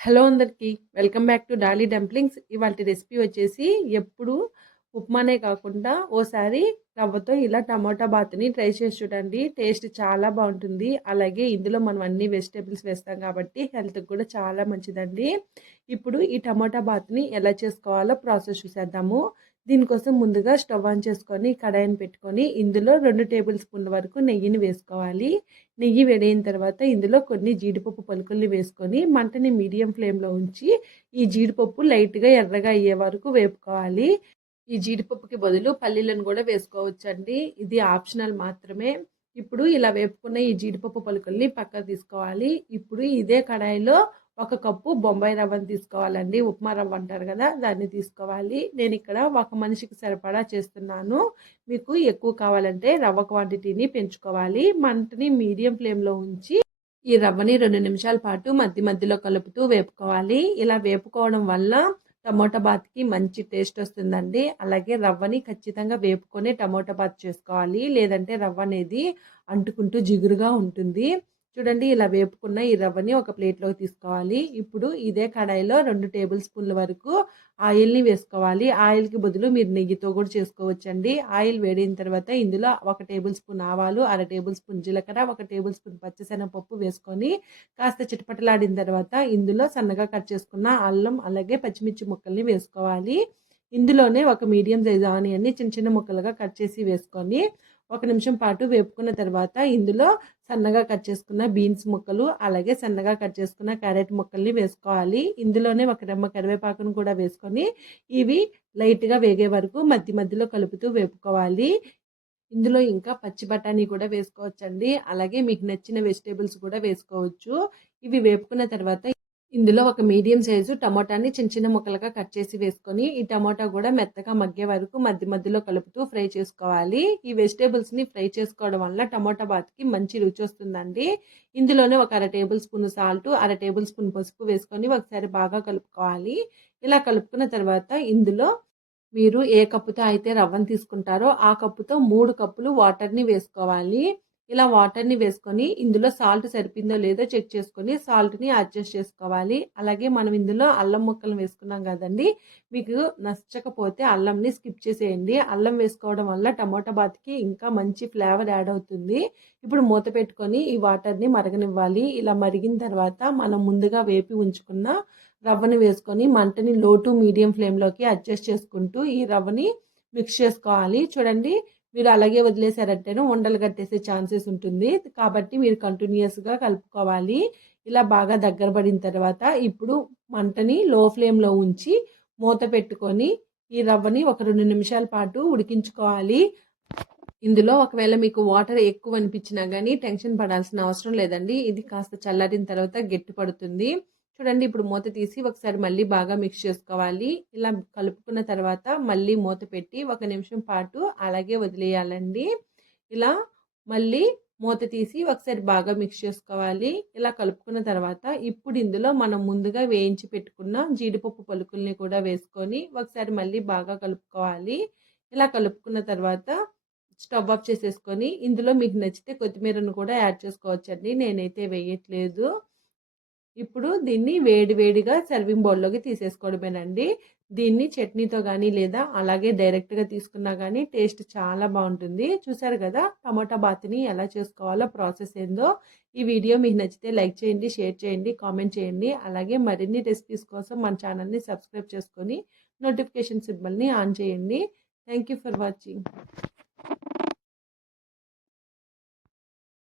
Hello అందరికీ welcome back to Dolly dumplings. ఇవాళ recipe వచ్చేసి ఎప్పుడు ఉప్మానే కాకుండా ఓసారి రవ్వతో ఇలా టమాటా బాత్ని ట్రై చేసి చూడండి. టేస్ట్ చాలా బాగుంటుంది. అలాగే ఇందులో మనం అన్ని వెజిటేబుల్స్ వేస్తాం కాబట్టి హెల్త్కి కూడా చాలా మంచిదండి. ఇప్పుడు ఈ టమాటా బాత్ని ఎలా చేసుకోవాలో ప్రాసెస్ చూసేద్దాము. దీనికోసం ముందుగా స్టవ్ ఆన్ చేసుకొని కడాయిని పెట్టుకొని ఇందులో రెండు టేబుల్ స్పూన్ల వరకు నెయ్యిని వేసుకోవాలి. నెయ్యి వేడైన తర్వాత ఇందులో కొన్ని జీడిపప్పు పలుకుల్ని వేసుకొని మంటని మీడియం ఫ్లేమ్లో ఉంచి ఈ జీడిపప్పు లైట్గా ఎర్రగా అయ్యే వరకు వేపుకోవాలి. ఈ జీడిపప్పుకి బదులు పల్లీలను కూడా వేసుకోవచ్చండి. ఇది ఆప్షనల్ మాత్రమే. ఇప్పుడు ఇలా వేపుకున్న ఈ జీడిపప్పు పలుకుల్ని పక్కకు తీసుకోవాలి. ఇప్పుడు ఇదే కడాయిలో ఒక కప్పు బొంబాయి రవ్వను తీసుకోవాలండి. ఉప్మా రవ్వ అంటారు కదా దాన్ని తీసుకోవాలి. నేను ఇక్కడ ఒక మనిషికి సరిపడా చేస్తున్నాను. మీకు ఎక్కువ కావాలంటే రవ్వ క్వాంటిటీని పెంచుకోవాలి. మంటని మీడియం ఫ్లేమ్లో ఉంచి ఈ రవ్వని రెండు నిమిషాల పాటు మధ్య మధ్యలో కలుపుతూ వేపుకోవాలి. ఇలా వేపుకోవడం వల్ల టమోటా బాత్కి మంచి టేస్ట్ వస్తుందండి. అలాగే రవ్వని ఖచ్చితంగా వేపుకొని టమోటా బాత్ చేసుకోవాలి. లేదంటే రవ్వ అనేది అంటుకుంటూ జిగురుగా ఉంటుంది. చూడండి ఇలా వేపుకున్న ఈ రవ్వని ఒక ప్లేట్లోకి తీసుకోవాలి. ఇప్పుడు ఇదే కడాయిలో రెండు టేబుల్ స్పూన్ల వరకు ఆయిల్ని వేసుకోవాలి. ఆయిల్కి బదులు మీరు నెయ్యితో కూడా చేసుకోవచ్చండి. ఆయిల్ వేడిన తర్వాత ఇందులో ఒక టేబుల్ స్పూన్ ఆవాలు అర టేబుల్ స్పూన్ జీలకర్ర ఒక టేబుల్ స్పూన్ పచ్చిశనగపప్పు వేసుకొని కాస్త చిటపటలాడిన తర్వాత ఇందులో సన్నగా కట్ చేసుకున్న అల్లం అలాగే పచ్చిమిర్చి ముక్కల్ని వేసుకోవాలి. ఇందులోనే ఒక మీడియం సైజ్ ఆనియన్ని చిన్న చిన్న ముక్కలుగా కట్ చేసి వేసుకొని ఒక నిమిషం పాటు వేపుకున్న తర్వాత ఇందులో సన్నగా కట్ చేసుకున్న బీన్స్ ముక్కలు అలాగే సన్నగా కట్ చేసుకున్న క్యారెట్ ముక్కల్ని వేసుకోవాలి. ఇందులోనే ఒక రెమ్మ కరివేపాకును కూడా వేసుకొని ఇవి లైట్గా వేగే వరకు మధ్య మధ్యలో కలుపుతూ వేపుకోవాలి. ఇందులో ఇంకా పచ్చి బఠానీ కూడా వేసుకోవచ్చండి. అలాగే మీకు నచ్చిన వెజిటేబుల్స్ కూడా వేసుకోవచ్చు. ఇవి వేపుకున్న తర్వాత ఇందులో ఒక మీడియం సైజు టమాటాని చిన్న చిన్న ముక్కలుగా కట్ చేసి వేసుకొని ఈ టమాటా కూడా మెత్తగా మగ్గే వరకు మధ్య మధ్యలో కలుపుతూ ఫ్రై చేసుకోవాలి. ఈ వెజిటేబుల్స్ని ఫ్రై చేసుకోవడం వల్ల టమాటా బాత్కి మంచి రుచి వస్తుందండి. ఇందులోనే ఒక అర టేబుల్ స్పూన్ సాల్ట్ అర టేబుల్ స్పూన్ పసుపు వేసుకొని ఒకసారి బాగా కలుపుకోవాలి. ఇలా కలుపుకున్న తర్వాత ఇందులో మీరు ఏ కప్పుతో అయితే రవ్వను తీసుకుంటారో ఆ కప్పుతో మూడు కప్పులు వాటర్ని వేసుకోవాలి. ఇలా వాటర్ని వేసుకొని ఇందులో సాల్ట్ సరిపోయిందో లేదో చెక్ చేసుకొని సాల్ట్ని అడ్జస్ట్ చేసుకోవాలి. అలాగే మనం ఇందులో అల్లం ముక్కలు వేసుకున్నాం కదండి మీకు నచ్చకపోతే అల్లంని స్కిప్ చేసేయండి. అల్లం వేసుకోవడం వల్ల టమోటా బాత్కి ఇంకా మంచి ఫ్లేవర్ యాడ్ అవుతుంది. ఇప్పుడు మూత పెట్టుకొని ఈ వాటర్ని మరగనివ్వాలి. ఇలా మరిగిన తర్వాత మనం ముందుగా వేపి ఉంచుకున్న రవ్వని వేసుకొని మంటని లో టు మీడియం ఫ్లేమ్లోకి అడ్జస్ట్ చేసుకుంటూ ఈ రవ్వని మిక్స్ చేసుకోవాలి. చూడండి మీరు అలాగే వదిలేసారంటేనే ఉండలు కట్టేసే ఛాన్సెస్ ఉంటుంది. కాబట్టి మీరు కంటిన్యూస్గా కలుపుకోవాలి. ఇలా బాగా దగ్గర పడిన తర్వాత ఇప్పుడు మంటని లో ఫ్లేమ్లో ఉంచి మూత పెట్టుకొని ఈ రవ్వని ఒక రెండు నిమిషాల పాటు ఉడికించుకోవాలి. ఇందులో ఒకవేళ మీకు వాటర్ ఎక్కువ అనిపించినా కానీ టెన్షన్ పడాల్సిన అవసరం లేదండి. ఇది కాస్త చల్లారిన తర్వాత గట్టి పడుతుంది. చూడండి ఇప్పుడు మూత తీసి ఒకసారి మళ్ళీ బాగా మిక్స్ చేసుకోవాలి. ఇలా కలుపుకున్న తర్వాత మళ్ళీ మూత పెట్టి ఒక నిమిషం పాటు అలాగే వదిలేయాలండి. ఇలా మళ్ళీ మూత తీసి ఒకసారి బాగా మిక్స్ చేసుకోవాలి. ఇలా కలుపుకున్న తర్వాత ఇప్పుడు ఇందులో మనం ముందుగా వేయించి పెట్టుకున్న జీడిపప్పు పలుకుల్ని కూడా వేసుకొని ఒకసారి మళ్ళీ బాగా కలుపుకోవాలి. ఇలా కలుపుకున్న తర్వాత స్టవ్ ఆఫ్ చేసేసుకొని ఇందులో మీకు నచ్చితే కొత్తిమీరను కూడా యాడ్ చేసుకోవచ్చండి. నేనైతే వేయట్లేదు. ఇప్పుడు దీన్ని వేడివేడిగా సర్వింగ్ బౌల్లోకి తీసేసుకోవడమేనండి. దీన్ని చట్నీతో కానీ లేదా అలాగే డైరెక్ట్గా తీసుకున్నా కానీ టేస్ట్ చాలా బాగుంటుంది. చూసారు కదా టమాటా బాత్ని ఎలా చేసుకోవాలో ప్రాసెస్ ఏందో. ఈ వీడియో మీకు నచ్చితే లైక్ చేయండి షేర్ చేయండి కామెంట్ చేయండి. అలాగే మరిన్ని రెసిపీస్ కోసం మన ఛానల్ని సబ్స్క్రైబ్ చేసుకొని నోటిఫికేషన్ సింబల్ని ఆన్ చేయండి. Thank for watching.